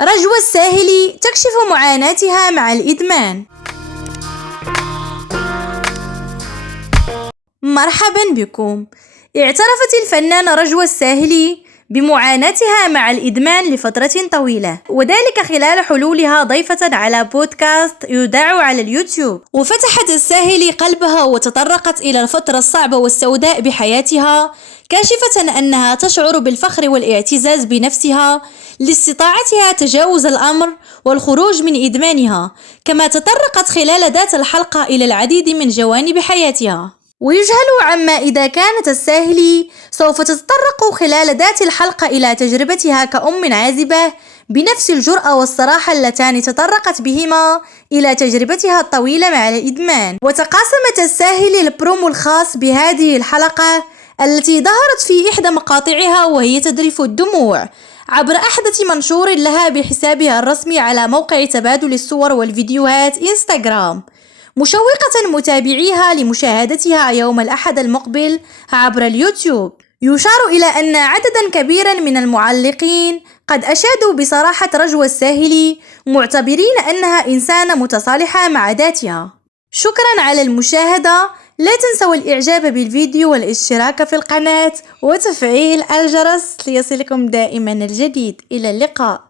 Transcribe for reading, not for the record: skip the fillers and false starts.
رجوى الساهلي تكشف معاناتها مع الإدمان. مرحبا بكم. اعترفت الفنانة رجوى الساهلي بمعاناتها مع الإدمان لفترة طويلة، وذلك خلال حلولها ضيفة على بودكاست يذاع على اليوتيوب. وفتحت الساهلي قلبها وتطرقت إلى الفترة الصعبة والسوداء بحياتها، كاشفة أنها تشعر بالفخر والاعتزاز بنفسها لاستطاعتها تجاوز الأمر والخروج من إدمانها. كما تطرقت خلال ذات الحلقة إلى العديد من جوانب حياتها. ويجهل عما إذا كانت الساهلي سوف تتطرق خلال ذات الحلقة إلى تجربتها كأم عازبة بنفس الجرأة والصراحة اللتان تطرقت بهما إلى تجربتها الطويلة مع الإدمان. وتقاسمت الساهلي البرومو الخاص بهذه الحلقة التي ظهرت في إحدى مقاطعها وهي تذرف الدموع عبر أحدث منشور لها بحسابها الرسمي على موقع تبادل الصور والفيديوهات إنستغرام، مشوقة متابعيها لمشاهدتها يوم الأحد المقبل عبر اليوتيوب. يشار إلى أن عددا كبيرا من المعلقين قد أشادوا بصراحة رجوى الساهلي، معتبرين أنها إنسانة متصالحة مع ذاتها. شكرا على المشاهدة. لا تنسوا الإعجاب بالفيديو والاشتراك في القناة وتفعيل الجرس ليصلكم دائما الجديد. إلى اللقاء.